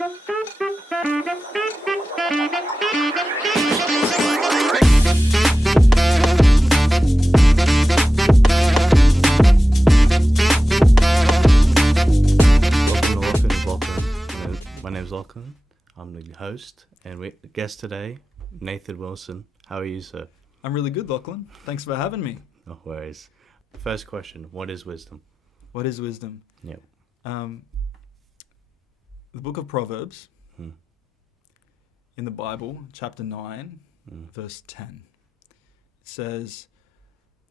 My name's Lachlan. I'm the host, and the guest today, Nathan Wilson. How are you, sir? I'm really good, Lachlan. Thanks for having me. No worries. First question, what is wisdom? What is wisdom? Yep. The book of Proverbs, in the Bible, chapter 9, verse 10, it says,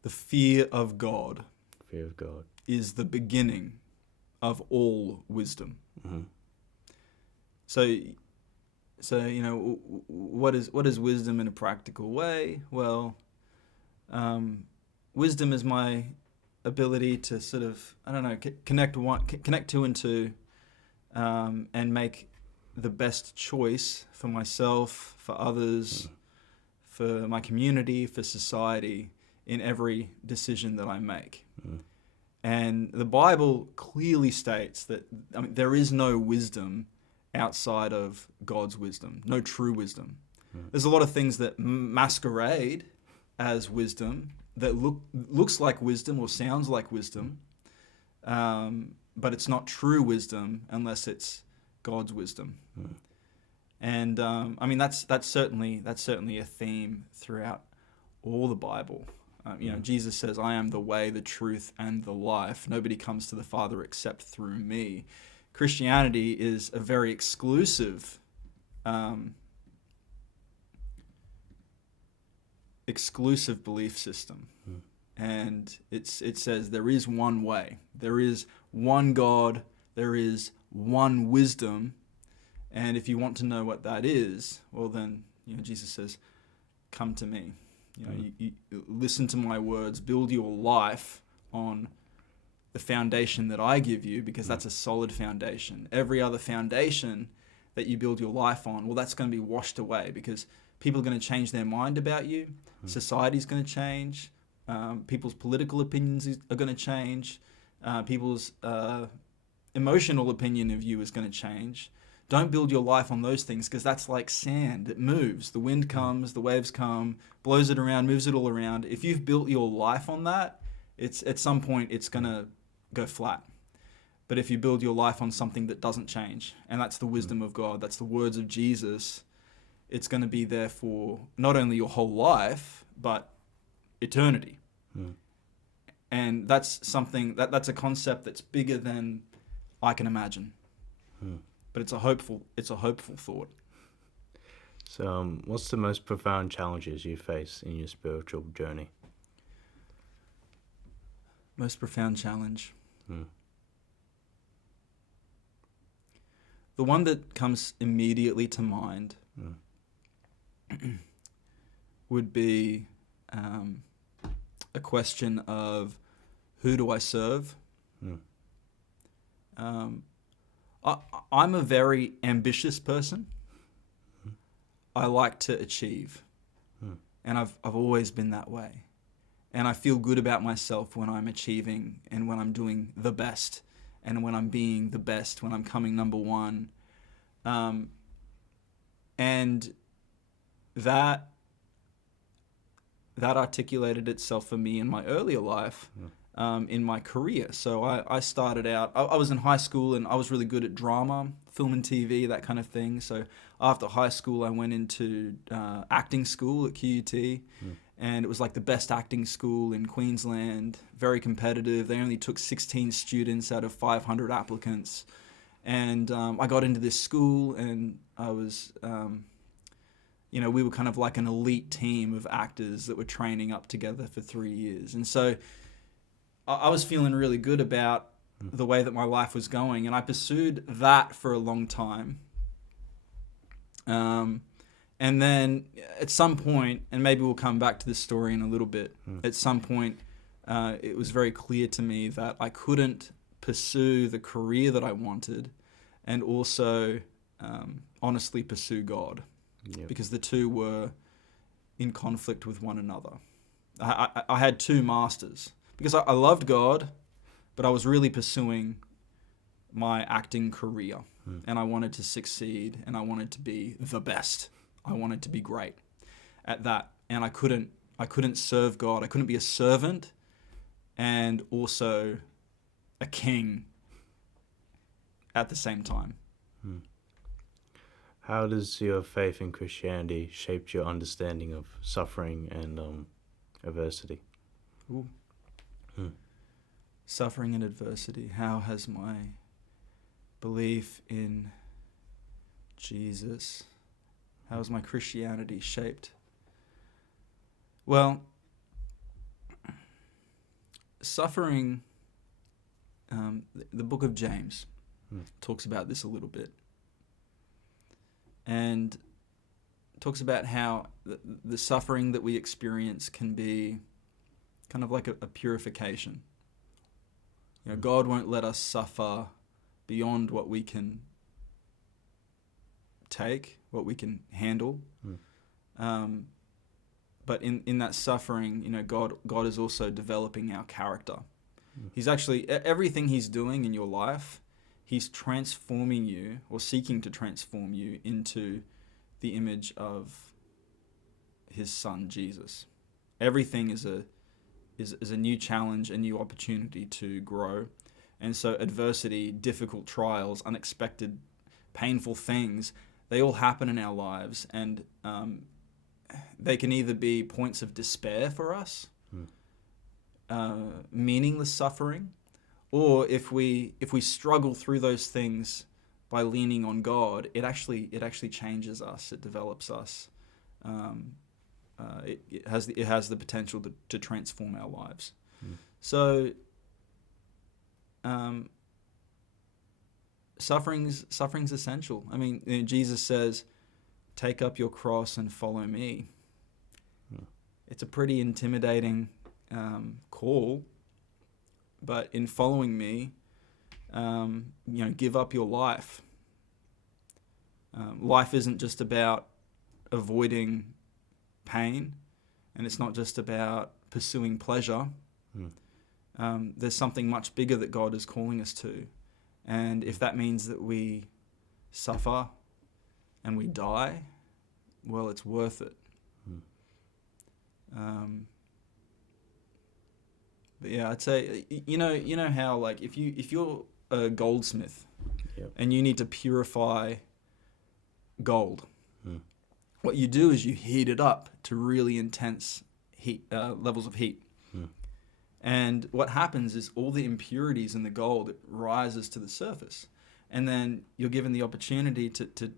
"The fear of God, Fear of God, is the beginning of all wisdom." Mm-hmm. So what is wisdom in a practical way? Well, wisdom is my ability to sort of, connect two and two, and make the best choice for myself, for others, for my community, for society, in every decision that I make. And the Bible clearly states that there is no wisdom outside of God's wisdom, no true wisdom. There's a lot of things that masquerade as wisdom, that looks like wisdom or sounds like wisdom, but it's not true wisdom unless it's God's wisdom. And that's certainly a theme throughout all the Bible. Jesus says, "I am the way, the truth, and the life. Nobody comes to the Father except through me." Christianity is a very exclusive belief system. And it says there is one way, there is one God, there is one wisdom. And if you want to know what that is, well then, Jesus says, "Come to me." You listen to my words, build your life on the foundation that I give you, because that's a solid foundation. Every other foundation that you build your life on, well, that's going to be washed away, because people are going to change their mind about you. Society's going to change. People's political opinions are going to change. People's emotional opinion of you is going to change. Don't build your life on those things, because that's like sand. It moves. The wind comes, the waves come, blows it around, moves it all around. If you've built your life on that, it's at some point it's going to go flat. But if you build your life on something that doesn't change, and that's the wisdom of God, that's the words of Jesus, it's going to be there for not only your whole life, but eternity. And that's something, that's a concept that's bigger than I can imagine. But it's a hopeful thought. So what's the most profound challenges you face in your spiritual journey? Most profound challenge. The one that comes immediately to mind would be a question of, who do I serve? I'm a very ambitious person. I like to achieve. And I've always been that way. And I feel good about myself when I'm achieving, and when I'm doing the best, and when I'm being the best, when I'm coming number one. And that articulated itself for me in my earlier life, in my career. So I started out, I was in high school, and I was really good at drama, film and TV, that kind of thing. So after high school, I went into acting school at QUT. And it was like the best acting school in Queensland, very competitive. They only took 16 students out of 500 applicants. And I got into this school, and I was, we were kind of like an elite team of actors that were training up together for 3 years. And so I was feeling really good about the way that my life was going, and I pursued that for a long time. And then at some point, and maybe we'll come back to this story in a little bit, at some point it was very clear to me that I couldn't pursue the career that I wanted and also honestly pursue God, because the two were in conflict with one another. I had two masters, because I loved God, but I was really pursuing my acting career. and I wanted to succeed, and I wanted to be the best. I wanted to be great at that, and I couldn't serve God. I couldn't be a servant and also a king at the same time. How does your faith in Christianity shape your understanding of suffering and adversity? Ooh. Suffering and adversity. How has my belief in Jesus, how has my Christianity shaped? Well, suffering, the book of James talks about this a little bit, and talks about how the suffering that we experience can be kind of like a purification. You know, God won't let us suffer beyond what we can take, what we can handle. But in that suffering, you know, God is also developing our character. He's actually, everything he's doing in your life, he's transforming you, or seeking to transform you into the image of his son, Jesus. Everything is a new challenge, a new opportunity to grow. And so adversity, difficult trials, unexpected, painful things, they all happen in our lives, and they can either be points of despair for us, meaningless suffering, or if we struggle through those things by leaning on God, it actually changes us. It develops us. It has the potential to transform our lives. So suffering's essential. I mean, you know, Jesus says, "Take up your cross and follow me." It's a pretty intimidating call, but in following me, you know, give up your life. Life isn't just about avoiding pain, and it's not just about pursuing pleasure. There's something much bigger that God is calling us to, and if that means that we suffer and we die, well, it's worth it. But yeah, I'd say, you know how, like, if you're a goldsmith, and you need to purify gold, what you do is you heat it up to really intense heat levels of heat. And what happens is all the impurities in the gold, it rises to the surface, and then you're given the opportunity to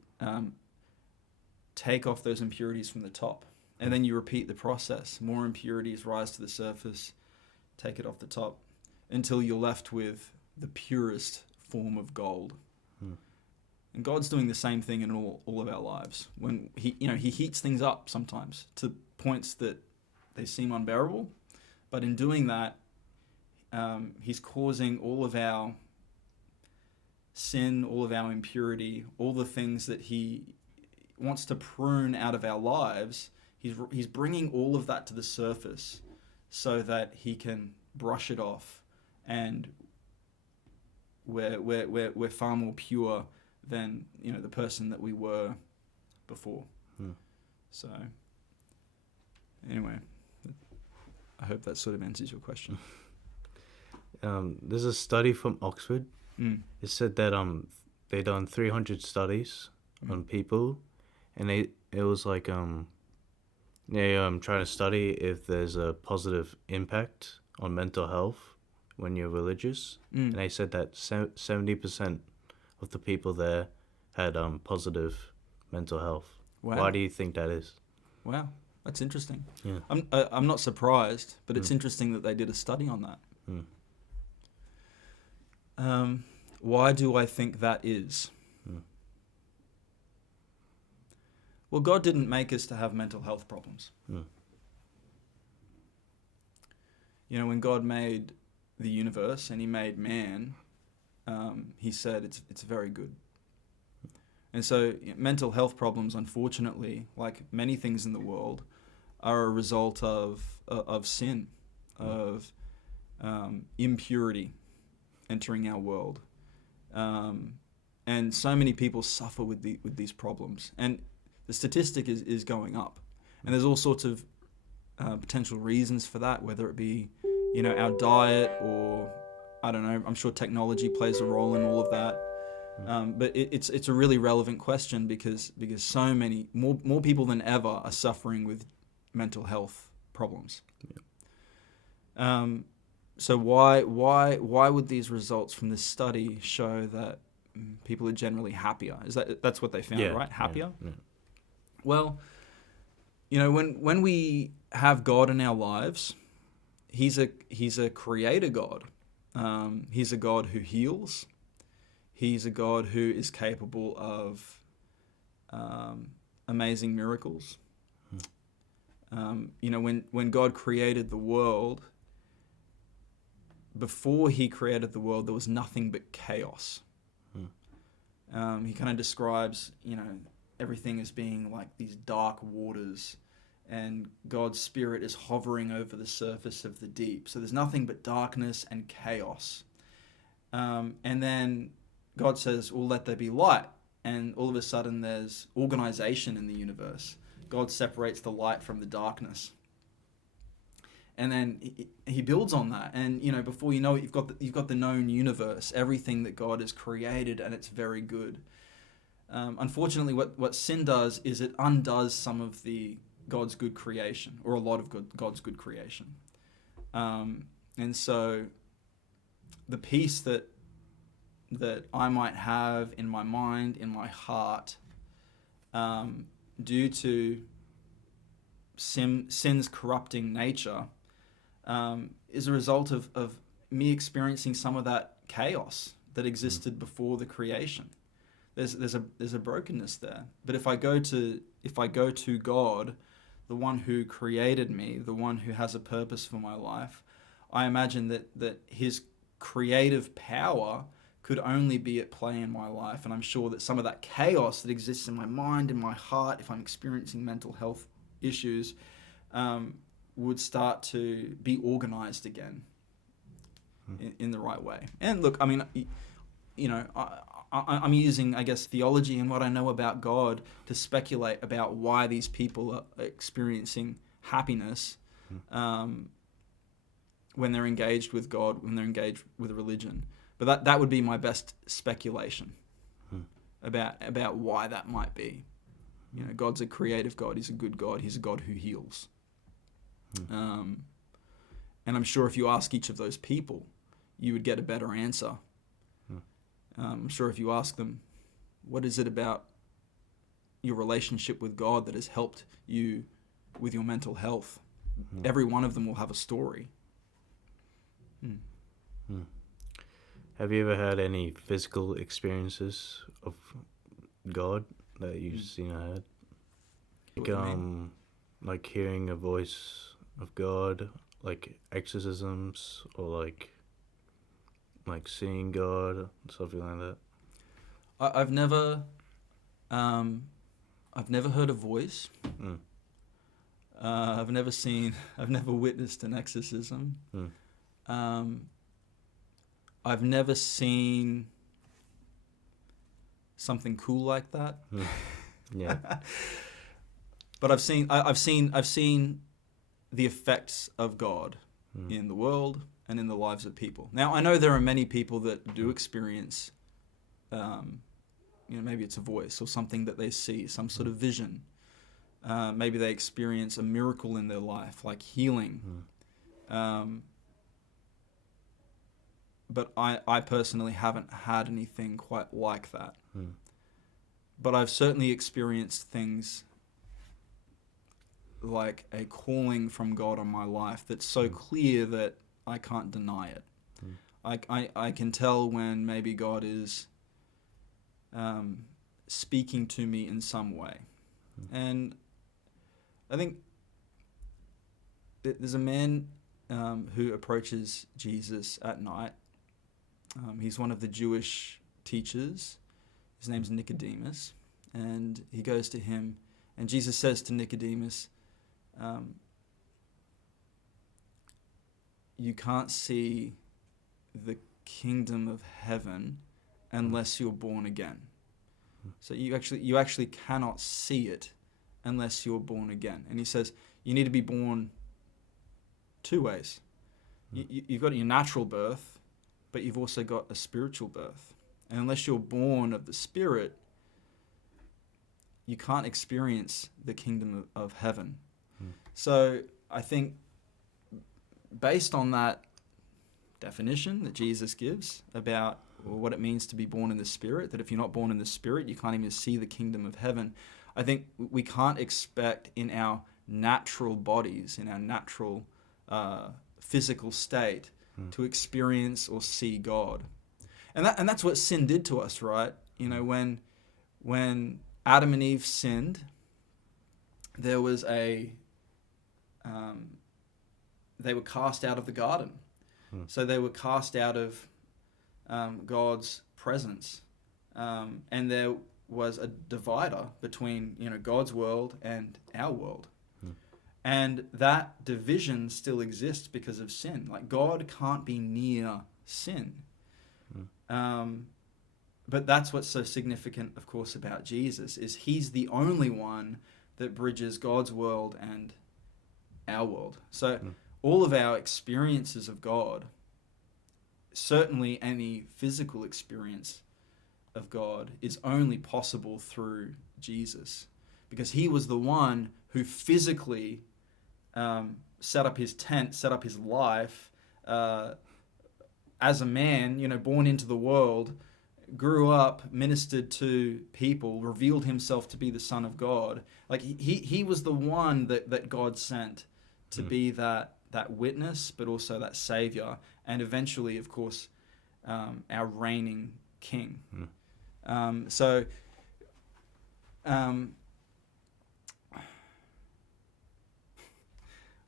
take off those impurities from the top, and then you repeat the process. More impurities rise to the surface, take it off the top, until you're left with the purest form of gold. And God's doing the same thing in all of our lives. When he heats things up sometimes to points that they seem unbearable, but in doing that, he's causing all of our sin, all of our impurity, all the things that he wants to prune out of our lives. He's bringing all of that to the surface so that he can brush it off, and we're far more pure than, you know, the person that we were before. So anyway, I hope that sort of answers your question. There's a study from Oxford. It said that they done 300 studies on people, and it was like trying to study if there's a positive impact on mental health when you're religious. And they said that 70% of the people there had positive mental health. Wow. Why do you think that is? Wow, that's interesting. Yeah. I'm not surprised, but it's interesting that they did a study on that. Why do I think that is? Well, God didn't make us to have mental health problems. You know, when God made the universe and he made man, he said it's very good. And so mental health problems, unfortunately, like many things in the world, are a result of sin, of impurity entering our world. and so many people suffer with these problems, and the statistic is going up, and there's all sorts of potential reasons for that, whether it be, our diet, or I don't know. I'm sure technology plays a role in all of that. But it's a really relevant question because so many more people than ever are suffering with mental health problems. Yeah. So why would these results from this study show that people are generally happier? That's what they found, right? Happier. Yeah. Well, when we have God in our lives, He's a creator God. He's a God who heals. He's a God who is capable of amazing miracles. When God created the world, before He created the world, there was nothing but chaos. He kind of describes, everything as being like these dark waters, and God's Spirit is hovering over the surface of the deep. So there's nothing but darkness and chaos. And then God says, well, let there be light. And all of a sudden there's organization in the universe. God separates the light from the darkness. And then he builds on that. And, before you know it, you've got the known universe, everything that God has created, and it's very good. Unfortunately, what sin does is it undoes some of God's good creation, or a lot of God's good creation. And so the peace that I might have in my mind, in my heart, due to sin's corrupting nature, is a result of me experiencing some of that chaos that existed before the creation. There's a brokenness there. But if I go to God, the one who created me, the one who has a purpose for my life, I imagine that His creative power could only be at play in my life. And I'm sure that some of that chaos that exists in my mind, in my heart, if I'm experiencing mental health issues, would start to be organized again in the right way. And look, I mean, I'm using, I guess, theology and what I know about God to speculate about why these people are experiencing happiness when they're engaged with God, when they're engaged with religion. But that would be my best speculation about why that might be. God's a creative God. He's a good God. He's a God who heals. And I'm sure if you ask each of those people, you would get a better answer. I'm sure if you ask them, what is it about your relationship with God that has helped you with your mental health? Every one of them will have a story. Have you ever had any physical experiences of God that you've seen or had? Like hearing a voice of God, like exorcisms, or like seeing God, something like that. I've never heard a voice. I've never witnessed an exorcism. I've never seen something cool like that. Yeah. But I've seen the effects of God in the world and in the lives of people. Now, I know there are many people that do experience, maybe it's a voice or something that they see, some sort of vision. Maybe they experience a miracle in their life, like healing. But I personally haven't had anything quite like that. But I've certainly experienced things like a calling from God on my life that's so clear that I can't deny it. I can tell when maybe God is speaking to me in some way. And I think there's a man who approaches Jesus at night. He's one of the Jewish teachers. His name's Nicodemus. And he goes to him, and Jesus says to Nicodemus, you can't see the kingdom of heaven unless you're born again. So you actually cannot see it unless you're born again. And he says you need to be born two ways. You've got your natural birth, but you've also got a spiritual birth. And unless you're born of the Spirit, you can't experience the kingdom of heaven. So I think based on that definition that Jesus gives about what it means to be born in the Spirit, that if you're not born in the Spirit, you can't even see the kingdom of heaven. I think we can't expect in our natural bodies, in our natural physical state, to experience or see God. And that's what sin did to us, right? You know, when Adam and Eve sinned, there was they were cast out of the garden. So they were cast out of God's presence. And there was a divider between, God's world and our world. And that division still exists because of sin. Like, God can't be near sin. But that's what's so significant, of course, about Jesus, is he's the only one that bridges God's world and our world. So all of our experiences of God, certainly any physical experience of God, is only possible through Jesus, because he was the one who physically set up his tent, set up his life as a man, born into the world, grew up, ministered to people, revealed himself to be the Son of God. Like he was the one that God sent to be that witness, but also that savior, and eventually, of course, our reigning king.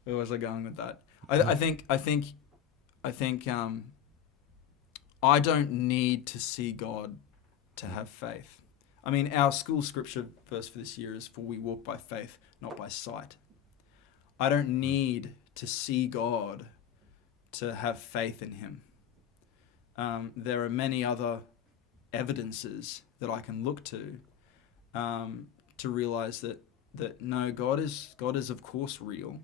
Where was I going with that? I think I don't need to see God to have faith. I mean, our school scripture verse for this year is, "For we walk by faith, not by sight." I don't need to see God to have faith in him. There are many other evidences that I can look to realize that no, God is of course real.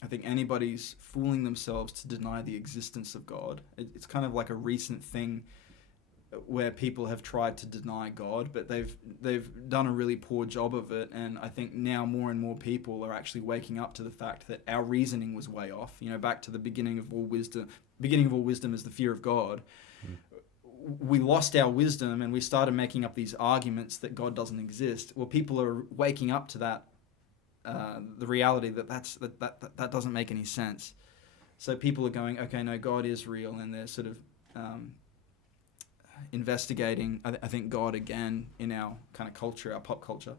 I think anybody's fooling themselves to deny the existence of God. It's kind of like a recent thing where people have tried to deny God, but they've done a really poor job of it. And I think now more and more people are actually waking up to the fact that our reasoning was way off. Back to the beginning of all wisdom. Beginning of all wisdom is the fear of God. We lost our wisdom and we started making up these arguments that God doesn't exist. Well, people are waking up to that. The reality that doesn't make any sense. So people are going, okay, no, God is real, and they're sort of investigating, I think, God again in our kind of culture, our pop culture.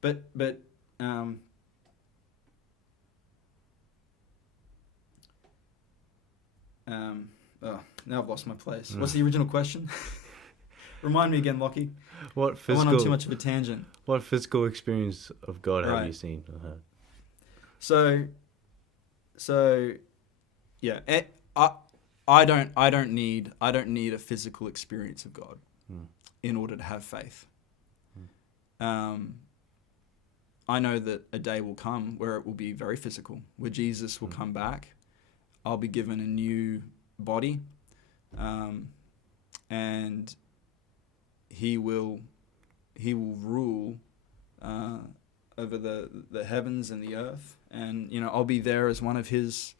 But now I've lost my place. What's the original question? Remind me again, Lockie. I went on too much of a tangent. What physical experience of God have you seen? So yeah, I don't need a physical experience of God in order to have faith. I know that a day will come where it will be very physical, where Jesus will come back. I'll be given a new body, and he will rule over the heavens and the earth, and I'll be there as one of his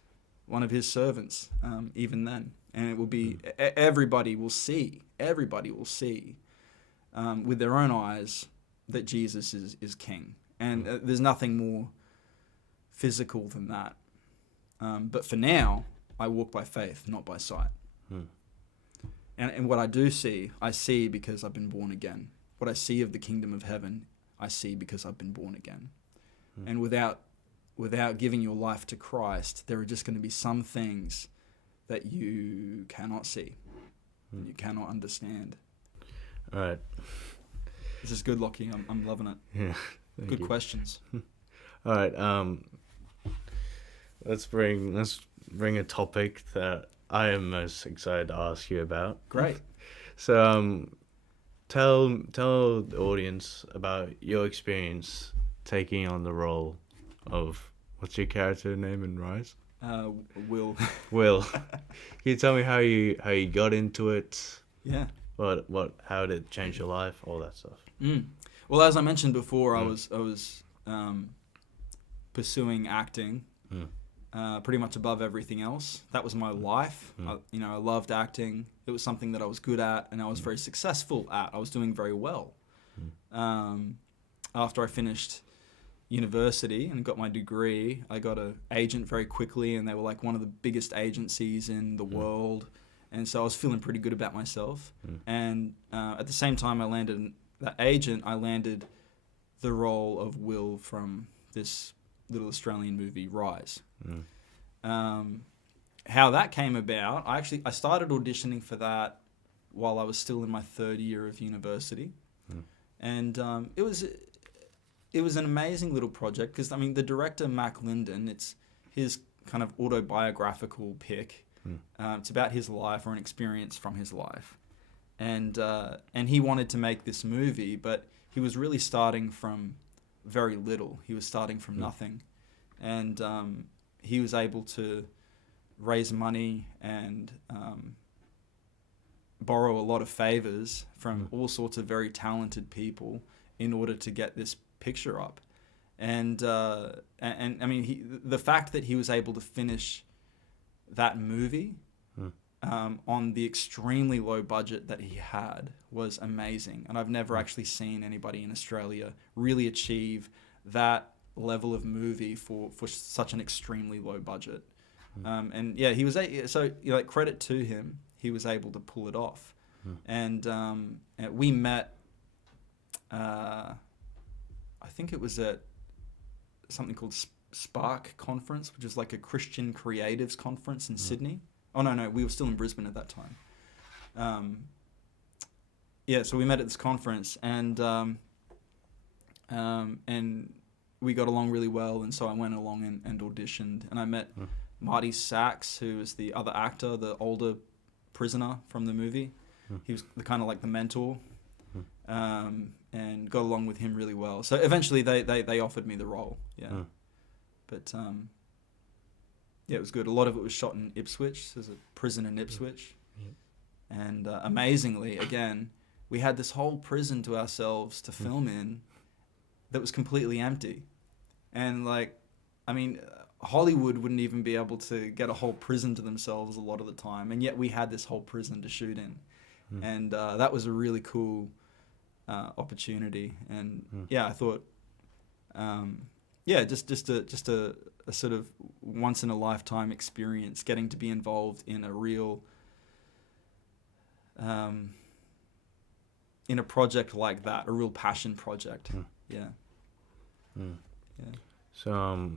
servants, even then, and it will be everybody will see with their own eyes that Jesus is king, and there's nothing more physical than that. But for now, I walk by faith, not by sight. And what I do see, I see because I've been born again. What I see of the kingdom of heaven, I see because I've been born again. And without giving your life to Christ, there are just going to be some things that you cannot see, and you cannot understand. All right. This is good, Lockie. I'm loving it. Yeah. Good questions. All right. Let's bring a topic that I am most excited to ask you about. Great. So, tell the audience about your experience taking on the role of, what's your character name in Rise? Will. Will. Can you tell me how you got into it? Yeah. How did it change your life? All that stuff. Well, as I mentioned before, I was pursuing acting. Pretty much above everything else. That was my life. I loved acting. It was something that I was good at and I was very successful at. I was doing very well. After I finished university and got my degree, I got an agent very quickly, and they were like one of the biggest agencies in the world. And so I was feeling pretty good about myself. And at the same time I landed that agent, I landed the role of Will from this little Australian movie, Rise. How that came about, I started auditioning for that while I was still in my third year of university. And it was an amazing little project because, I mean, the director, Mac Linden, it's his kind of autobiographical pick. It's about his life or an experience from his life. And he wanted to make this movie, but he was really starting from very little. He was starting from nothing. And he was able to raise money and borrow a lot of favors from all sorts of very talented people in order to get this picture up. And I mean, the fact that he was able to finish that movie on the extremely low budget that he had was amazing. And I've never actually seen anybody in Australia really achieve that level of movie for such an extremely low budget. And yeah, he was credit to him, he was able to pull it off. And we met, I think it was at something called Spark Conference, which is like a Christian creatives conference in Sydney. Oh no, we were still in Brisbane at that time. So we met at this conference, and we got along really well, and so I went along and auditioned, and I met Marty Sachs, who is the other actor, the older prisoner from the movie. He was kind of like the mentor, and got along with him really well. So eventually they offered me the role, but it was good. A lot of it was shot in Ipswich. There's a prison in Ipswich, and amazingly, again, we had this whole prison to ourselves to film in that was completely empty. And Hollywood wouldn't even be able to get a whole prison to themselves a lot of the time, and yet we had this whole prison to shoot in. And that was a really cool opportunity. And I thought, just a sort of once in a lifetime experience, getting to be involved in a real in a project like that, a real passion project. So,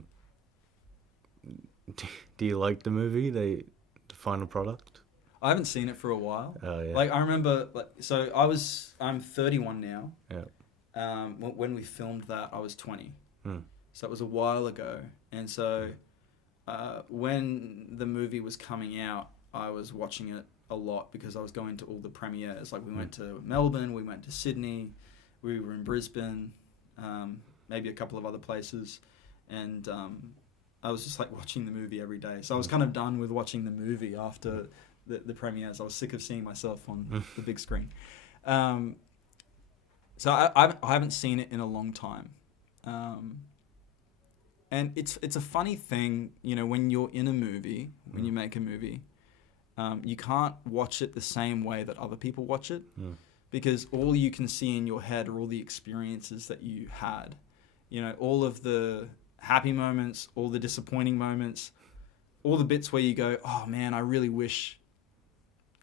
do you like the movie, the final product? I haven't seen it for a while. Oh yeah. I remember, I'm 31 now. Yeah. When we filmed that, I was 20. So it was a while ago. And so when the movie was coming out, I was watching it a lot because I was going to all the premieres. Like, we went to Melbourne, we went to Sydney, we were in Brisbane, maybe a couple of other places. And I was just like watching the movie every day. So I was kind of done with watching the movie after the premieres. I was sick of seeing myself on the big screen. So I haven't seen it in a long time. And it's a funny thing, when you're in a movie, when you make a movie, you can't watch it the same way that other people watch it, because all you can see in your head are all the experiences that you had. All of the happy moments, all the disappointing moments, all the bits where you go, oh man, I really wish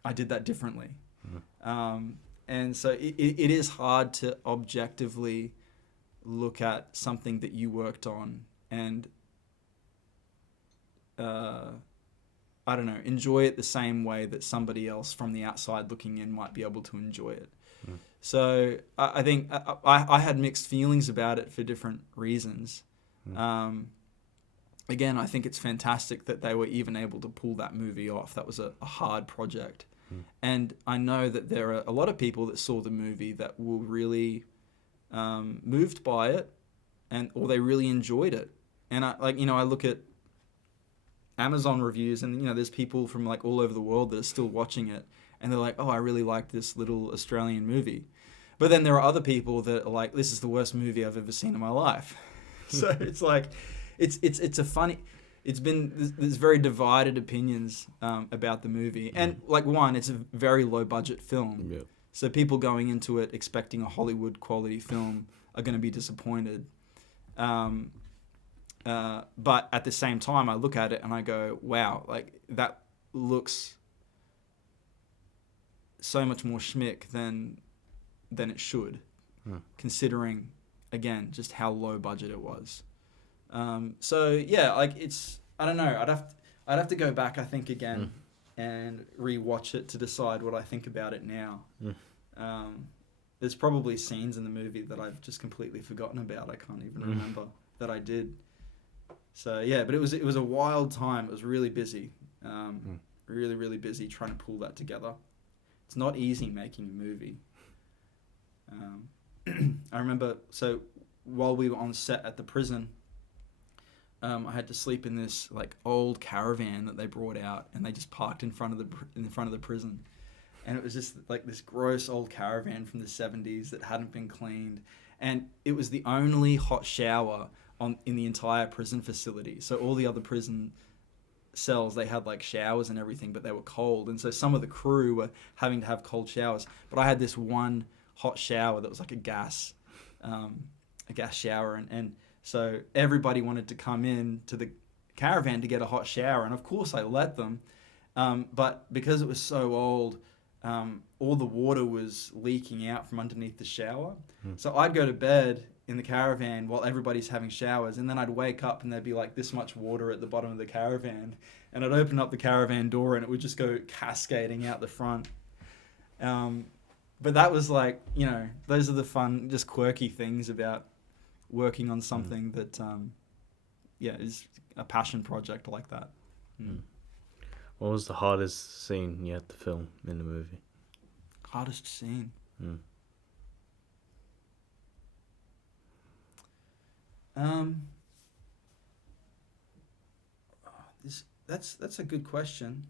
I did that differently. And so it is hard to objectively look at something that you worked on and I don't know, enjoy it the same way that somebody else from the outside looking in might be able to enjoy it. So I think I had mixed feelings about it for different reasons. again, I think it's fantastic that they were even able to pull that movie off. That was a hard project. And I know that there are a lot of people that saw the movie that were really moved by it, or they really enjoyed it. And I look at Amazon reviews, and there's people from like all over the world that are still watching it, and they're like, "Oh, I really like this little Australian movie." But then there are other people that are like, "This is the worst movie I've ever seen in my life." So it's like, it's a funny. There's very divided opinions about the movie, and like it's a very low budget film, so people going into it expecting a Hollywood quality film are going to be disappointed. But at the same time, I look at it and I go, wow, like that looks so much more schmick than it should, considering again just how low budget it was. So yeah, like I don't know. I'd have to go back, I think, again and rewatch it to decide what I think about it now. There's probably scenes in the movie that I've just completely forgotten about. I can't even remember that I did. So yeah, but it was a wild time. It was really busy, really, really busy trying to pull that together. It's not easy making a movie. I remember, so while we were on set at the prison, I had to sleep in this like old caravan that they brought out, and they just parked in front of the prison, and it was just like this gross old caravan from the 70s that hadn't been cleaned, and it was the only hot shower in the entire prison facility. So all the other prison cells, they had like showers and everything, but they were cold, and so some of the crew were having to have cold showers. But I had this one hot shower that was like a gas shower, and so everybody wanted to come in to the caravan to get a hot shower, and of course I let them. But because it was so old, all the water was leaking out from underneath the shower. So I'd go to bed in the caravan while everybody's having showers, and then I'd wake up and there'd be like this much water at the bottom of the caravan, and I'd open up the caravan door and it would just go cascading out the front. But that was like, those are the fun, just quirky things about working on something that, is a passion project like that. What was the hardest scene you had to film in the movie? Hardest scene? That's a good question.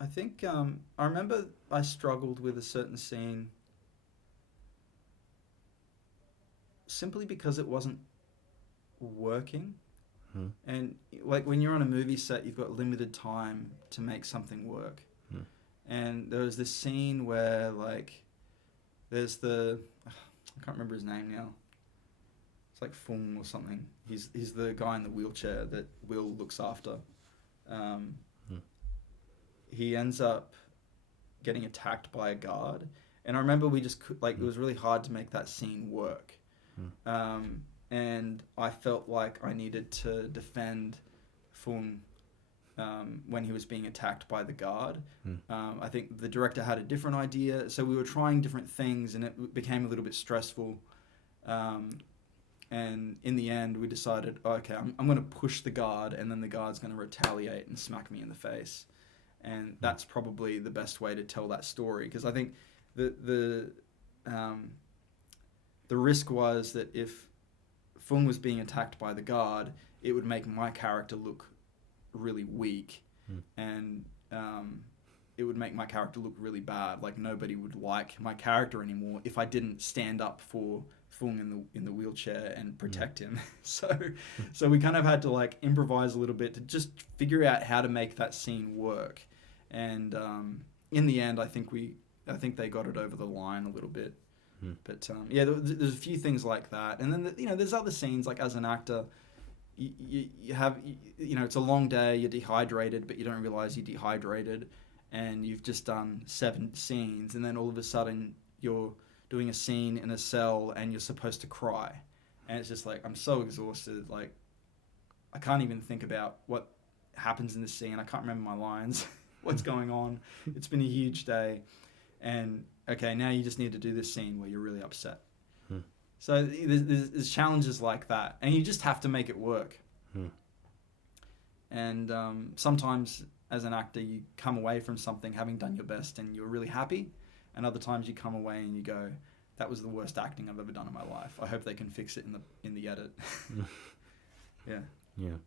I think I remember I struggled with a certain scene simply because it wasn't working. And like when you're on a movie set, you've got limited time to make something work. And there was this scene where like there's I can't remember his name now. It's like Fung or something. He's the guy in the wheelchair that Will looks after. He ends up getting attacked by a guard, and I remember we just it was really hard to make that scene work. And I felt like I needed to defend Fung when he was being attacked by the guard. I think the director had a different idea, so we were trying different things, and it became a little bit stressful. And in the end, we decided, okay, I'm going to push the guard, and then the guard's going to retaliate and smack me in the face. And that's probably the best way to tell that story, because I think the risk was that if Fung was being attacked by the guard, it would make my character look really weak, and it would make my character look really bad. Like nobody would like my character anymore if I didn't stand up for Fung in the wheelchair and protect him. So we kind of had to like improvise a little bit to just figure out how to make that scene work. And in the end, I think they got it over the line a little bit. But there's a few things like that. And then there's other scenes, like as an actor, you have it's a long day, you're dehydrated, but you don't realize you're dehydrated, and you've just done 7 scenes, and then all of a sudden you're doing a scene in a cell and you're supposed to cry, and it's just like I'm so exhausted, like I can't even think about what happens in the scene. I can't remember my lines. What's going on? It's been a huge day, and okay, now you just need to do this scene where you're really upset. So there's challenges like that, and you just have to make it work. And sometimes as an actor, you come away from something having done your best and you're really happy. And other times you come away and you go, that was the worst acting I've ever done in my life. I hope they can fix it in the edit. Yeah. Yeah.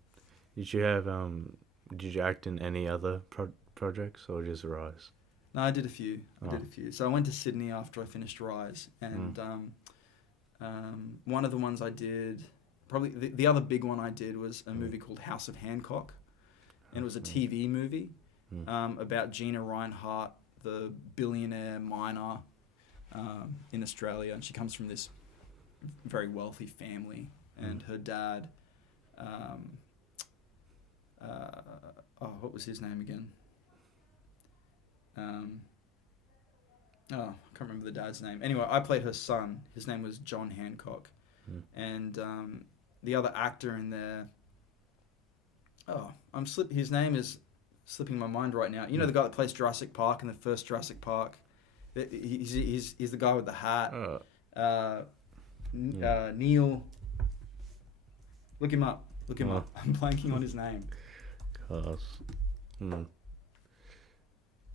Did you act in any other projects or just Rise? No, I did a few. So I went to Sydney after I finished Rise, and one of the ones I did, probably the other big one I did was a movie called House of Hancock, and it was a TV movie about Gina Reinhardt, the billionaire miner in Australia, and she comes from this very wealthy family, and her dad, what was his name again? I can't remember the dad's name. Anyway, I played her son. His name was John Hancock, and the other actor in there. His name is slipping my mind right now. You know the guy that plays Jurassic Park in the first Jurassic Park. He's the guy with the hat. Neil. Look him up. I'm blanking on his name.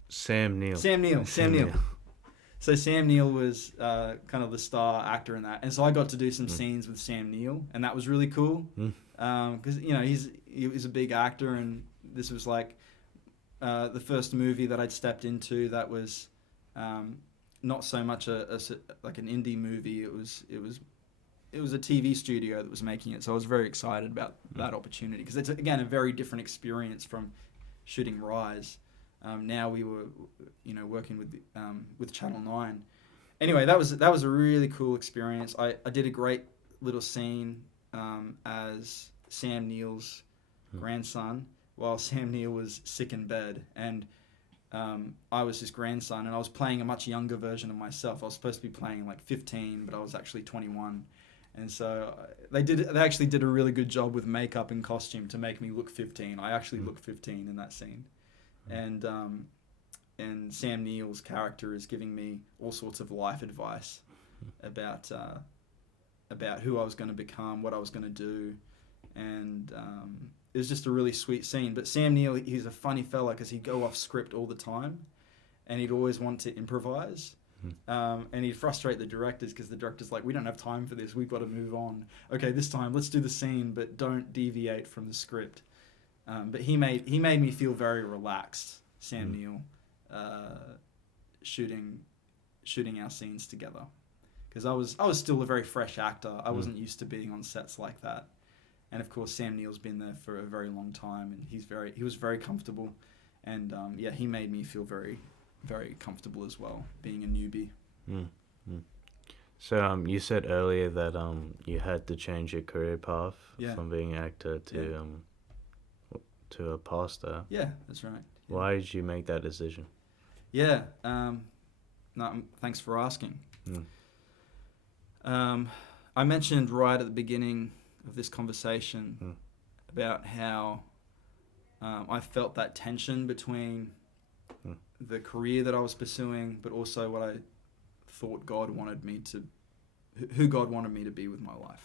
Sam Neill. Sam Neill. So Sam Neill was kind of the star actor in that, and so I got to do some scenes with Sam Neill, and that was really cool. Because he was a big actor, and this was like the first movie that I'd stepped into that was not so much like an indie movie. It was a TV studio that was making it, so I was very excited about that opportunity because it's again a very different experience from shooting Rise. Now we were, working with Channel 9. Anyway, that was a really cool experience. I did a great little scene as Sam Neill's grandson while Sam Neill was sick in bed, and I was his grandson, and I was playing a much younger version of myself. I was supposed to be playing like 15, but I was actually 21. And so they actually did a really good job with makeup and costume to make me look 15. I actually look 15 in that scene. And Sam Neill's character is giving me all sorts of life advice about who I was going to become, what I was going to do, and it was just a really sweet scene. But Sam Neill, he's a funny fella because he'd go off script all the time, and he'd always want to improvise, and he'd frustrate the directors because the director's like, we don't have time for this, we've got to move on. Okay, this time let's do the scene, but don't deviate from the script. But he made me feel very relaxed, Sam Neill, shooting our scenes together, because I was still a very fresh actor. I wasn't used to being on sets like that, and of course Sam Neill's been there for a very long time, and he was very comfortable, and he made me feel very, very comfortable as well, being a newbie. So you said earlier that you had to change your career path from being an actor to a pastor. Yeah, that's right. Yeah. Why did you make that decision? Yeah, thanks for asking. I mentioned right at the beginning of this conversation about how I felt that tension between the career that I was pursuing, but also what I thought who God wanted me to be with my life.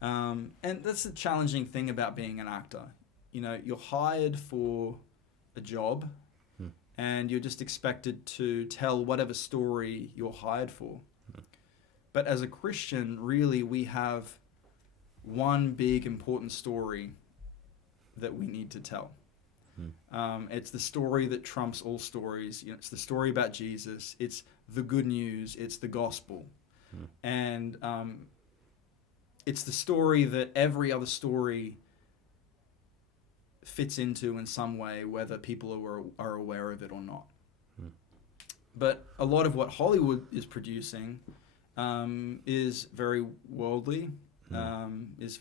And that's the challenging thing about being an actor. You're hired for a job, and you're just expected to tell whatever story you're hired for. But as a Christian, really, we have one big important story that we need to tell. It's the story that trumps all stories. It's the story about Jesus. It's the good news. It's the gospel. And it's the story that every other story fits into in some way, whether people are aware of it or not. But a lot of what Hollywood is producing is very worldly, is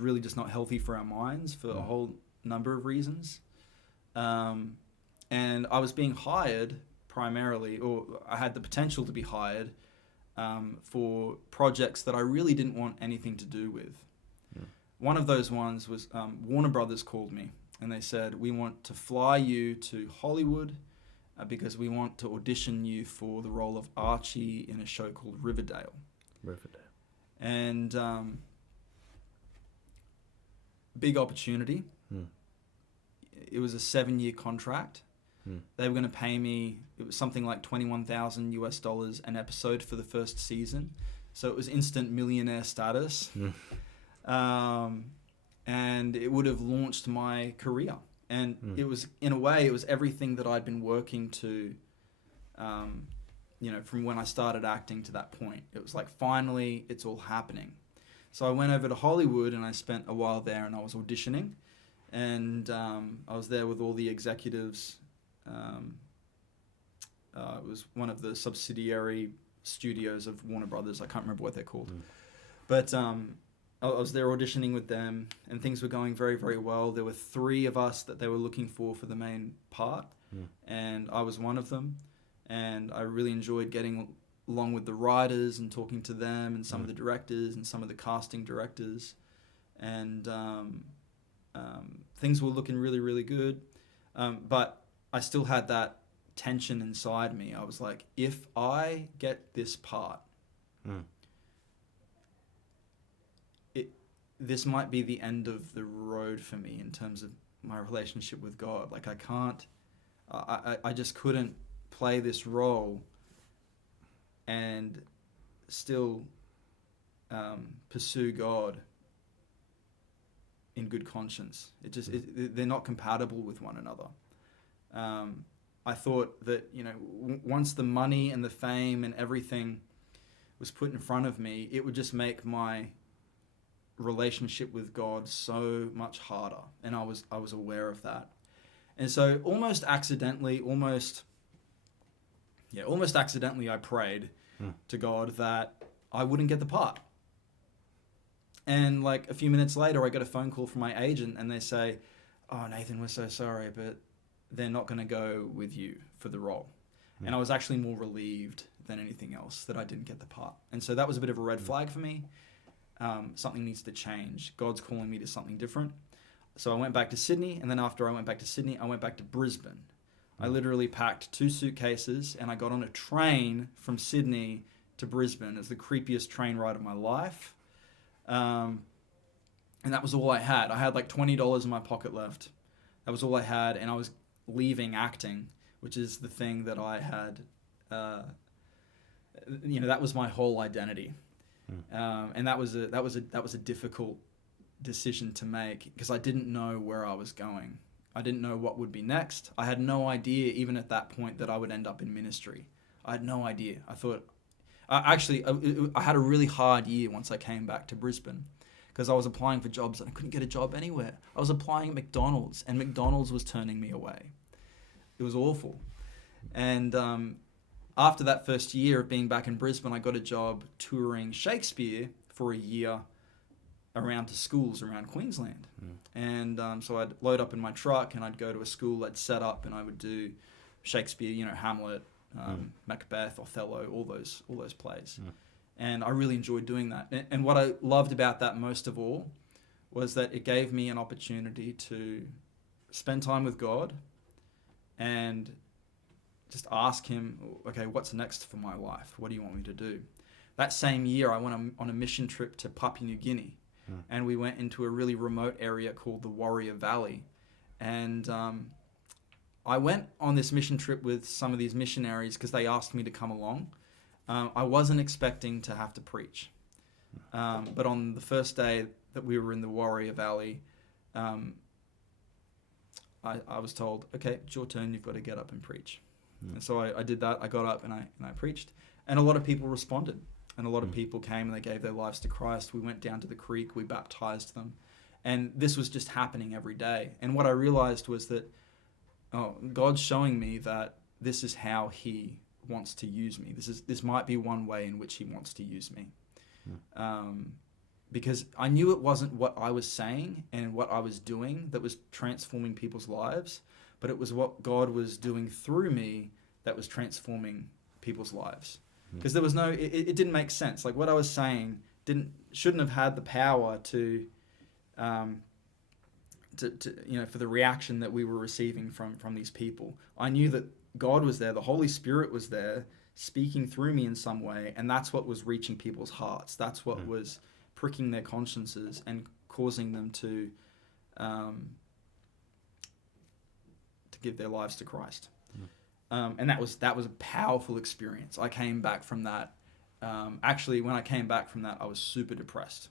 really just not healthy for our minds for a whole number of reasons. And I was being hired primarily, or I had the potential to be hired for projects that I really didn't want anything to do with. One of those ones was Warner Brothers called me, and they said, we want to fly you to Hollywood because we want to audition you for the role of Archie in a show called Riverdale. And big opportunity. It was a 7-year contract. They were going to pay me, it was something like $21,000 an episode for the first season. So it was instant millionaire status. And it would have launched my career. And it was, in a way, it was everything that I'd been working to, from when I started acting to that point. It was like, finally, it's all happening. So I went over to Hollywood and I spent a while there, and I was auditioning. And I was there with all the executives. It was one of the subsidiary studios of Warner Brothers. I can't remember what they're called. But I was there auditioning with them, and things were going very, very well. There were 3 of us that they were looking for the main part, and I was one of them. And I really enjoyed getting along with the writers and talking to them and some of the directors and some of the casting directors. And things were looking really, really good. But I still had that tension inside me. I was like, if I get this part, this might be the end of the road for me in terms of my relationship with God. Like, I can't, I just couldn't play this role and still pursue God in good conscience. They're not compatible with one another. I thought that, once the money and the fame and everything was put in front of me, it would just make my relationship with God so much harder. And I was aware of that. And so almost accidentally, I prayed to God that I wouldn't get the part. And like a few minutes later, I got a phone call from my agent, and they say, "Oh, Nathan, we're so sorry, but they're not going to go with you for the role." And I was actually more relieved than anything else that I didn't get the part. And so that was a bit of a red flag for me. Something needs to change. God's calling me to something different. So I went back to Sydney, and then after I went back to Sydney, I went back to Brisbane. I literally packed 2 suitcases, and I got on a train from Sydney to Brisbane. It was the creepiest train ride of my life. And that was all I had. I had like $20 in my pocket left. That was all I had, and I was leaving acting, which is the thing that I had, that was my whole identity. And that was a difficult decision to make, because I didn't know where I was going. I didn't know what would be next. I had no idea, even at that point, that I would end up in ministry. I had no idea. I thought, I had a really hard year once I came back to Brisbane, because I was applying for jobs and I couldn't get a job anywhere. I was applying at McDonald's, and McDonald's was turning me away. It was awful. And after that first year of being back in Brisbane, I got a job touring Shakespeare for a year around to schools around Queensland. And so I'd load up in my truck, and I'd go to a school I'd set up, and I would do Shakespeare, Hamlet, Macbeth, Othello, all those plays. And I really enjoyed doing that. And what I loved about that most of all was that it gave me an opportunity to spend time with God and just ask him, okay, what's next for my life? What do you want me to do? That same year, I went on a mission trip to Papua New Guinea, and we went into a really remote area called the Warrior Valley. And I went on this mission trip with some of these missionaries because they asked me to come along. I wasn't expecting to have to preach. But on the first day that we were in the Warrior Valley, I was told, okay, it's your turn, you've got to get up and preach. And so I did that. I got up and I preached. And a lot of people responded. And a lot of people came and they gave their lives to Christ. We went down to the creek, we baptized them. And this was just happening every day. And what I realized was that, God's showing me that this is how he wants to use me. This might be one way in which he wants to use me. Because I knew it wasn't what I was saying and what I was doing that was transforming people's lives, but it was what God was doing through me that was transforming people's lives. Because there was it didn't make sense. Like, what I was saying shouldn't have had the power to for the reaction that we were receiving from these people. I knew that God was there, the Holy Spirit was there, speaking through me in some way, and that's what was reaching people's hearts. That's what was pricking their consciences and causing them to to give their lives to Christ. And that was a powerful experience. I came back from that. Actually, when I came back from that, I was super depressed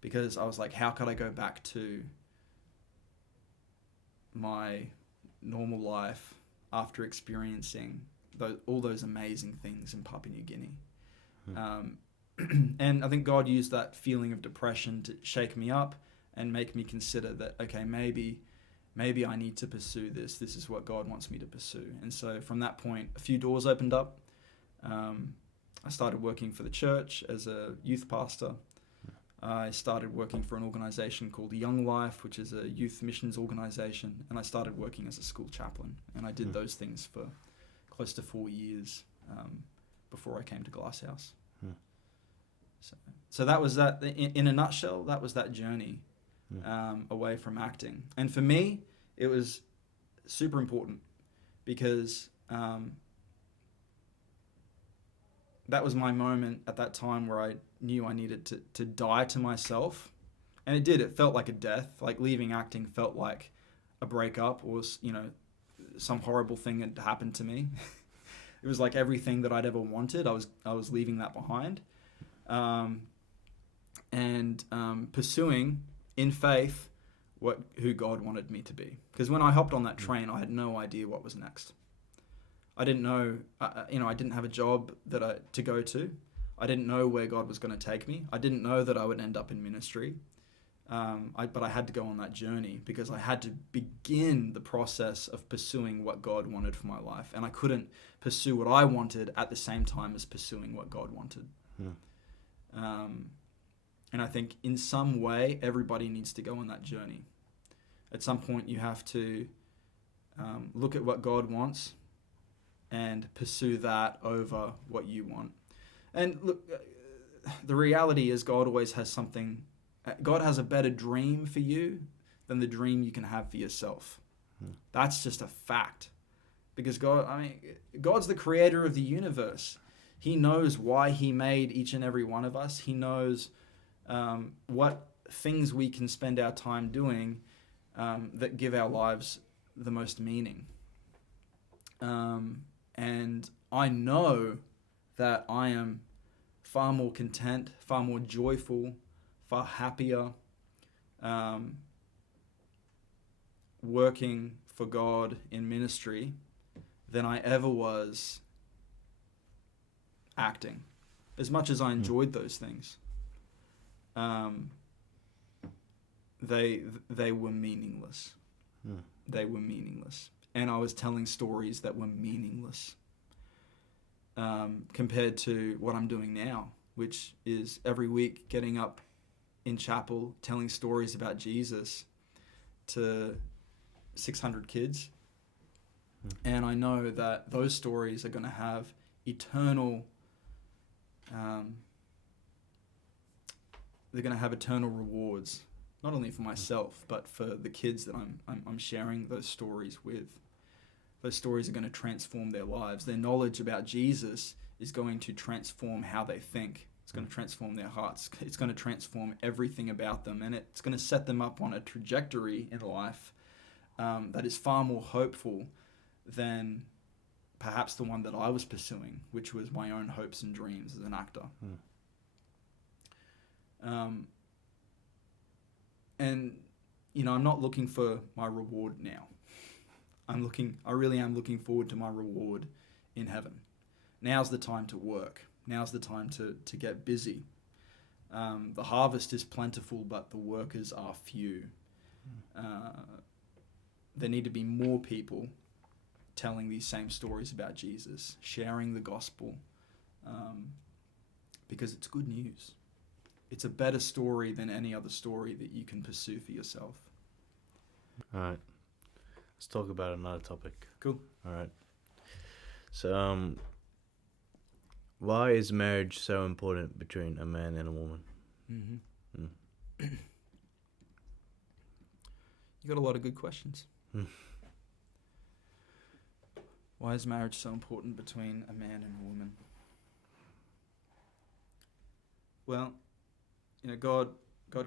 because I was like, how could I go back to my normal life after experiencing all those amazing things in Papua New Guinea? And I think God used that feeling of depression to shake me up and make me consider that, okay, maybe I need to pursue this. This is what God wants me to pursue. And so from that point, a few doors opened up. I started working for the church as a youth pastor. I started working for an organization called Young Life, which is a youth missions organization. And I started working as a school chaplain. And I did those things for close to 4 years before I came to Glasshouse. So that was that. In a nutshell, that was that journey away from acting. And for me, it was super important because that was my moment at that time where I knew I needed to die to myself. And it did. It felt like a death. Like leaving acting felt like a breakup or, some horrible thing had happened to me. It was like everything that I'd ever wanted. I was leaving that behind. And pursuing in faith who God wanted me to be. Because when I hopped on that train, I had no idea what was next. I didn't know, I didn't have a job to go to. I didn't know where God was going to take me. I didn't know that I would end up in ministry. But I had to go on that journey because I had to begin the process of pursuing what God wanted for my life. And I couldn't pursue what I wanted at the same time as pursuing what God wanted. And I think in some way, everybody needs to go on that journey. At some point, you have to look at what God wants and pursue that over what you want. And look, the reality is God always has something. God has a better dream for you than the dream you can have for yourself. That's just a fact. Because God's the creator of the universe. He knows why he made each and every one of us. He knows what things we can spend our time doing that give our lives the most meaning. And I know that I am far more content, far more joyful, far happier working for God in ministry than I ever was acting. As much as I enjoyed those things, they were meaningless. They were meaningless. And I was telling stories that were meaningless compared to what I'm doing now, which is every week getting up in chapel, telling stories about Jesus to 600 kids. And I know that those stories are going to have eternal they're going to have eternal rewards, not only for myself, but for the kids that I'm sharing those stories with. Those stories are going to transform their lives. Their knowledge about Jesus is going to transform how they think. It's going to transform their hearts. It's going to transform everything about them, and it's going to set them up on a trajectory in life that is far more hopeful than perhaps the one that I was pursuing, which was my own hopes and dreams as an actor. And, I'm not looking for my reward now. I really am looking forward to my reward in heaven. Now's the time to work. Now's the time to get busy. The harvest is plentiful, but the workers are few. There need to be more people telling these same stories about Jesus, sharing the gospel, because it's good news. It's a better story than any other story that you can pursue for yourself. All right. Let's talk about another topic. Cool. All right. So, why is marriage so important between a man and a woman? You got a lot of good questions. Why is marriage so important between a man and a woman? Well, God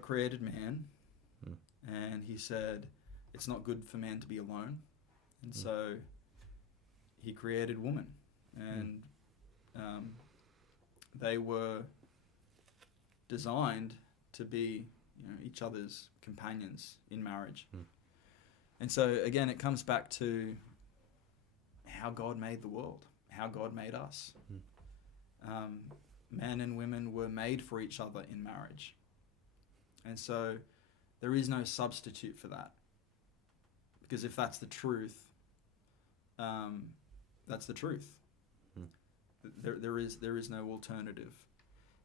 created man, and he said, it's not good for man to be alone. And so he created woman. And they were designed to be, each other's companions in marriage. And so, again, it comes back to how God made the world, how God made us. Men and women were made for each other in marriage. And so there is no substitute for that. Because if that's the truth, that's the truth. There is no alternative.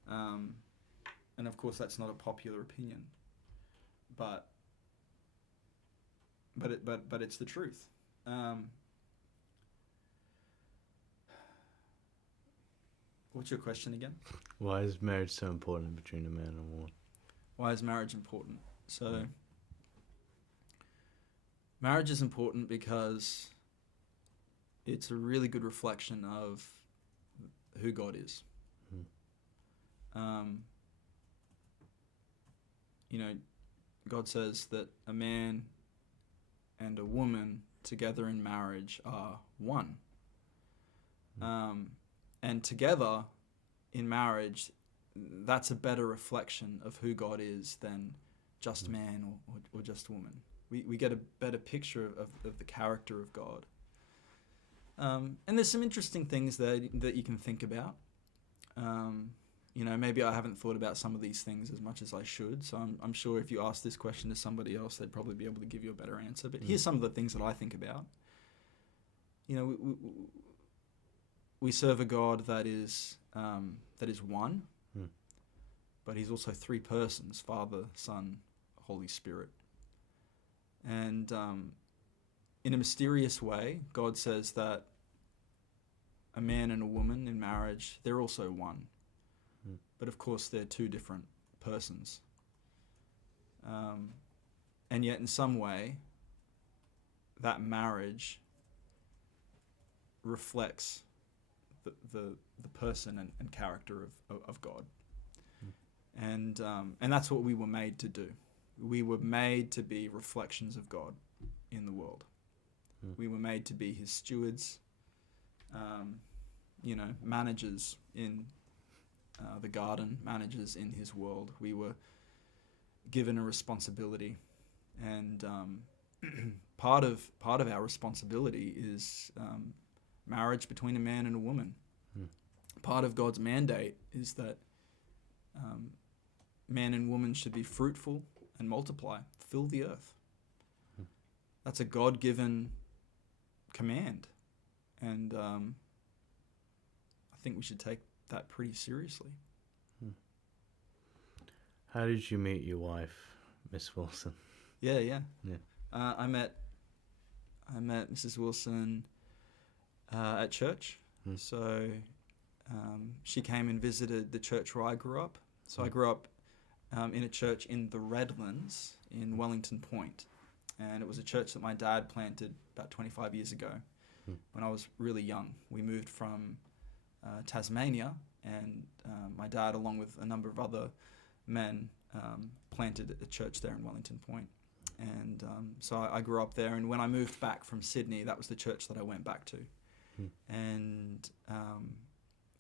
And of course, that's not a popular opinion. But it's the truth. What's your question again? Why is marriage so important between a man and a woman? Why is marriage important? So, marriage is important because it's a really good reflection of who God is. God says that a man and a woman together in marriage are one. And together in marriage, that's a better reflection of who God is than just man or just woman. We get a better picture of the character of God. And there's some interesting things there that you can think about. Maybe I haven't thought about some of these things as much as I should. So I'm sure if you ask this question to somebody else, they'd probably be able to give you a better answer. But here's some of the things that I think about. We serve a God that is one, but he's also three persons: Father, Son, Holy Spirit. And in a mysterious way, God says that a man and a woman in marriage, they're also one. But of course, they're two different persons. And yet, in some way, that marriage reflects the person and character of God. And that's what we were made to do. We were made to be reflections of God in the world. We were made to be his stewards, managers in the garden, managers in his world. We were given a responsibility, and part of our responsibility is marriage between a man and a woman. Part of God's mandate is that man and woman should be fruitful and multiply, fill the earth. That's a God-given command, and I think we should take that pretty seriously. How did you meet your wife, Miss Wilson? Yeah. I met Mrs. Wilson at church. So she came and visited the church where I grew up. So I grew up in a church in the Redlands in Wellington Point. And it was a church that my dad planted about 25 years ago when I was really young. We moved from Tasmania, and my dad, along with a number of other men, planted a church there in Wellington Point. And so I grew up there, and when I moved back from Sydney, that was the church that I went back to. And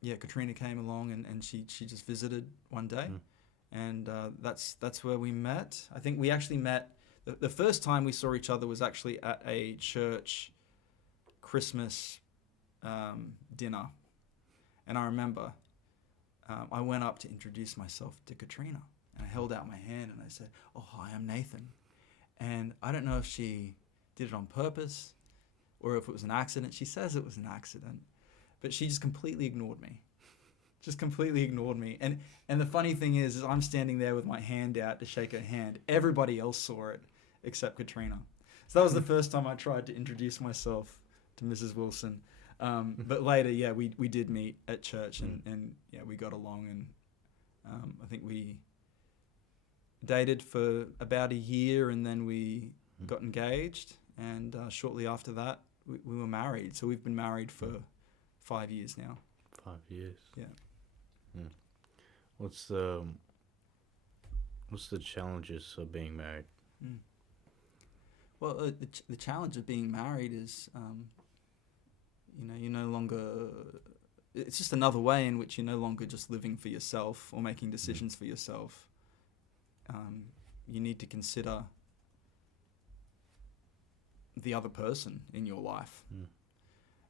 Katrina came along, and she just visited one day, and that's where we met. I think we actually met. The first time we saw each other was actually at a church Christmas dinner. And I remember I went up to introduce myself to Katrina, and I held out my hand and I said, "Oh, hi, I'm Nathan." And I don't know if she did it on purpose or if it was an accident. She says it was an accident, but she just completely ignored me. And the funny thing is I'm standing there with my hand out to shake her hand. Everybody else saw it except Katrina. So that was the first time I tried to introduce myself to Mrs. Wilson. But later, we did meet at church, and we got along, and I think we dated for about a year, and then we got engaged, and shortly after that, we were married. So we've been married for 5 years now. 5 years. Yeah. What's the challenges of being married? Well, the challenge of being married is, you no longer. It's just another way in which you're no longer just living for yourself or making decisions for yourself. You need to consider the other person in your life,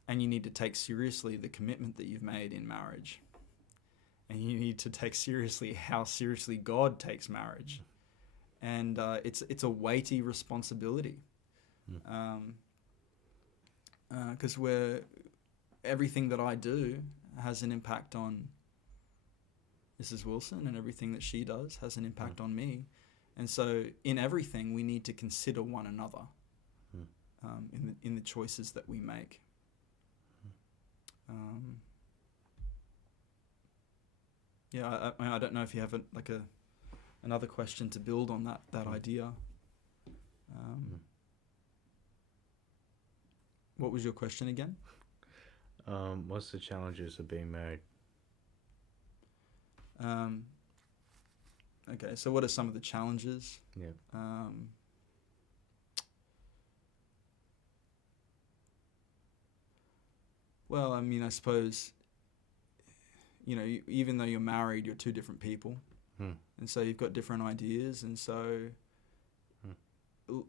and you need to take seriously the commitment that you've made in marriage, and you need to take seriously how seriously God takes marriage. And it's a weighty responsibility, because everything that I do has an impact on Mrs. Wilson, and everything that she does has an impact on me. And so in everything, we need to consider one another in the choices that we make. I don't know if you have another question to build on that idea. What was your question again? What's the challenges of being married? Okay, so what are some of the challenges? Yeah. Well, I mean, I suppose, even though you're married, you're two different people. And so you've got different ideas. And so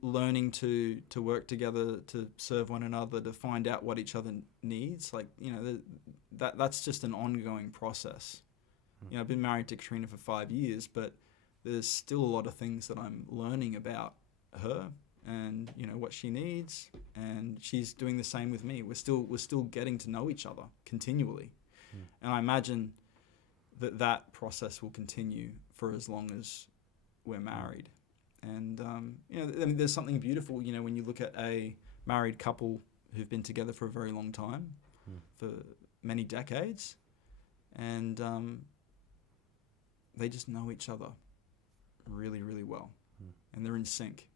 learning to work together, to serve one another, to find out what each other needs, that's just an ongoing process. I've been married to Katrina for 5 years, but there's still a lot of things that I'm learning about her and, what she needs. And she's doing the same with me. We're still getting to know each other continually. And I imagine that process will continue for as long as we're married. And, there's something beautiful, when you look at a married couple who've been together for a very long time, for many decades, and they just know each other really, really well, and they're in sync.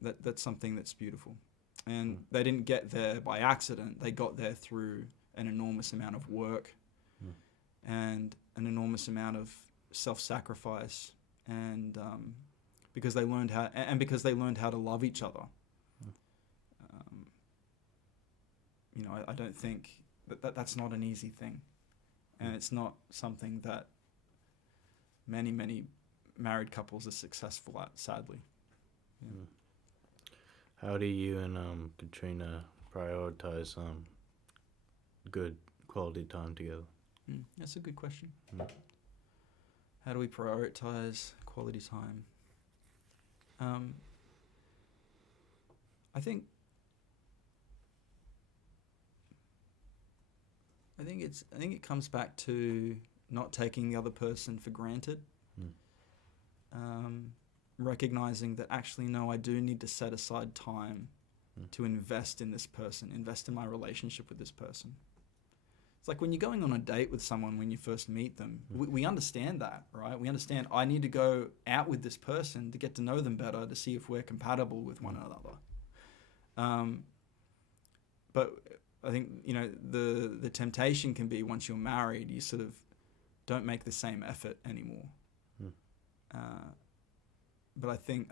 That's something that's beautiful. And they didn't get there by accident. They got there through an enormous amount of work and an enormous amount of self-sacrifice, and because they learned how to love each other. I don't think that's not an easy thing, and it's not something that many married couples are successful at, sadly. How do you and Katrina prioritize good quality time together? That's a good question. How do we prioritize quality time? I think it comes back to not taking the other person for granted. Recognizing that actually, no, I do need to set aside time to invest in this person, invest in my relationship with this person. It's like when you're going on a date with someone when you first meet them, we understand that, right? We understand I need to go out with this person to get to know them better, to see if we're compatible with one another. But I think, the temptation can be once you're married, you sort of don't make the same effort anymore. But I think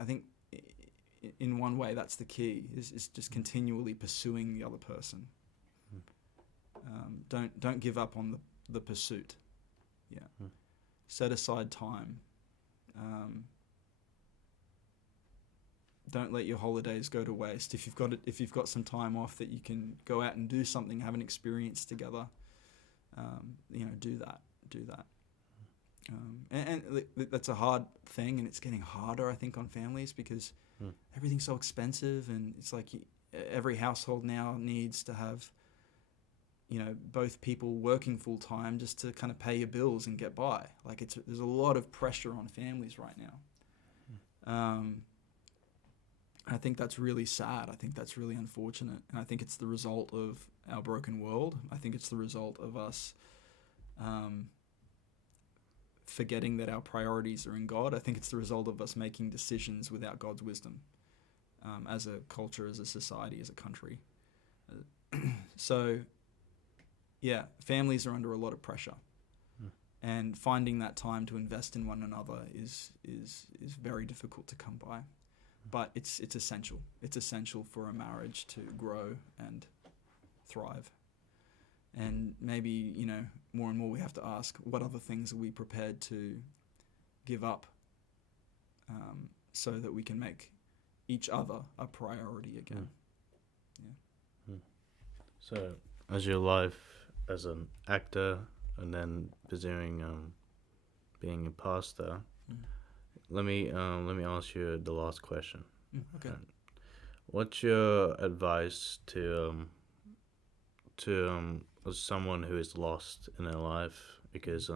in one way that's the key, is just continually pursuing the other person. Don't give up on the pursuit. Set aside time. Don't let your holidays go to waste. If you've got some time off that you can go out and do something, have an experience together, do that. And that's a hard thing, and it's getting harder, I think, on families because everything's so expensive, and it's like every household now needs to have, both people working full time just to kind of pay your bills and get by. There's a lot of pressure on families right now. I think that's really sad. I think that's really unfortunate, and I think it's the result of our broken world. I think it's the result of us forgetting that our priorities are in God. I think it's the result of us making decisions without God's wisdom, as a culture, as a society, as a country. So, families are under a lot of pressure, and finding that time to invest in one another is very difficult to come by. but it's essential. It's essential for a marriage to grow and thrive. And maybe, you know, more and more we have to ask, what other things are we prepared to give up so that we can make each other a priority again? So, as your life as an actor and then pursuing being a pastor, let me ask you the last question. Okay. What's your advice to someone who is lost in their life? Because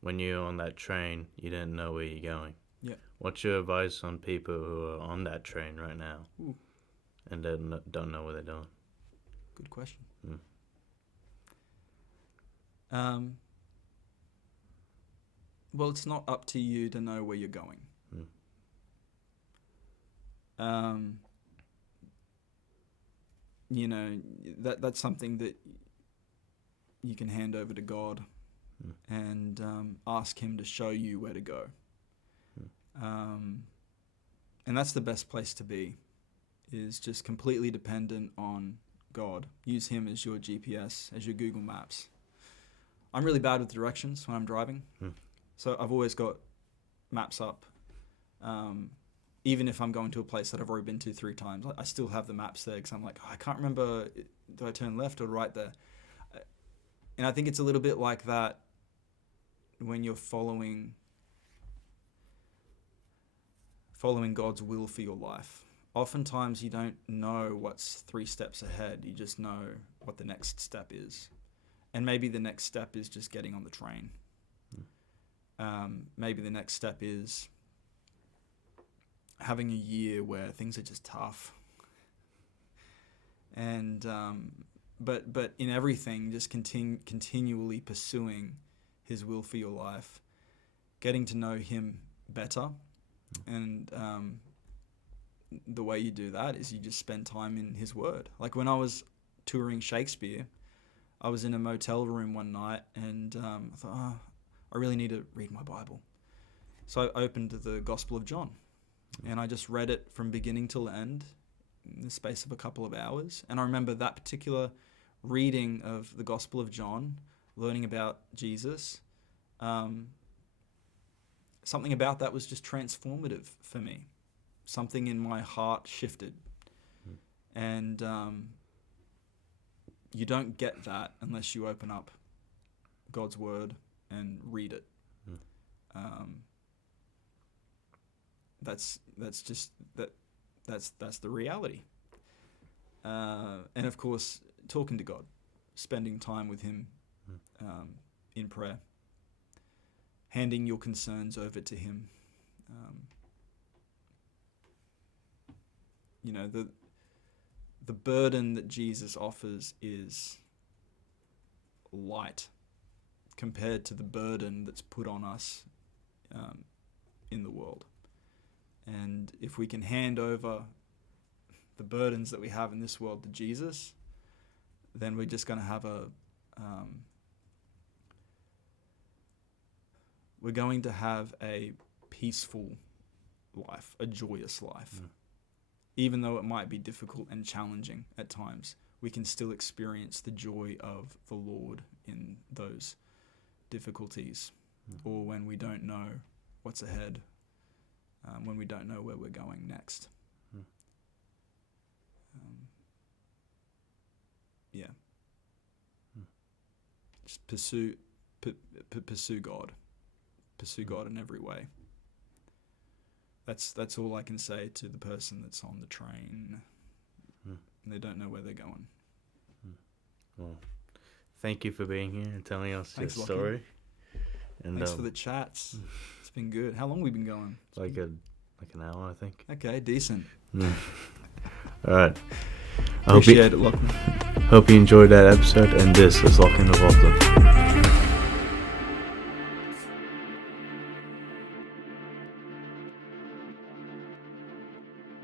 when you're on that train, you didn't know where you're going. Yeah. What's your advice on people who are on that train right now and then don't know where they're going? Good question. Well, it's not up to you to know where you're going. You know, that's something that you can hand over to God and ask Him to show you where to go. And that's the best place to be, is just completely dependent on God. Use Him as your GPS, as your Google Maps. I'm really bad with directions when I'm driving. So I've always got maps up. Even if I'm going to a place that I've already been to 3 times, I still have the maps there because I'm like, I can't remember, do I turn left or right there? And I think it's a little bit like that when you're following God's will for your life. Oftentimes you don't know what's 3 steps ahead. You just know what the next step is. And maybe the next step is just getting on the train. Maybe the next step is having a year where things are just tough. And but in everything, just continually pursuing His will for your life, getting to know Him better. And the way you do that is you just spend time in His Word. Like when I was touring Shakespeare, I was in a motel room one night and I thought, I really need to read my Bible. So I opened the Gospel of John and I just read it from beginning till end in the space of a couple of hours. And I remember that particular reading of the Gospel of John, learning about Jesus, something about that was just transformative for me. Something in my heart shifted. And you don't get that unless you open up God's Word and read it. That's the reality. And of course, talking to God, spending time with Him in prayer, handing your concerns over to Him. You know, the burden that Jesus offers is light compared to the burden that's put on us in the world. And if we can hand over the burdens that we have in this world to Jesus, then we're just going to have we're going to have a peaceful life, a joyous life. Even though it might be difficult and challenging at times, we can still experience the joy of the Lord in those difficulties, or when we don't know what's ahead, when we don't know where we're going next. Just pursue God. Pursue God in every way. That's all I can say to the person that's on the train and they don't know where they're going. Well, thank you for being here and telling us Thanks, your story. And thanks for the chats. It's been good. How long have we been going? Like an hour, I think. Okay, decent. All right. Appreciate it, Lachlan. Hope you enjoyed that episode, and this is Lachlan of Lachlan.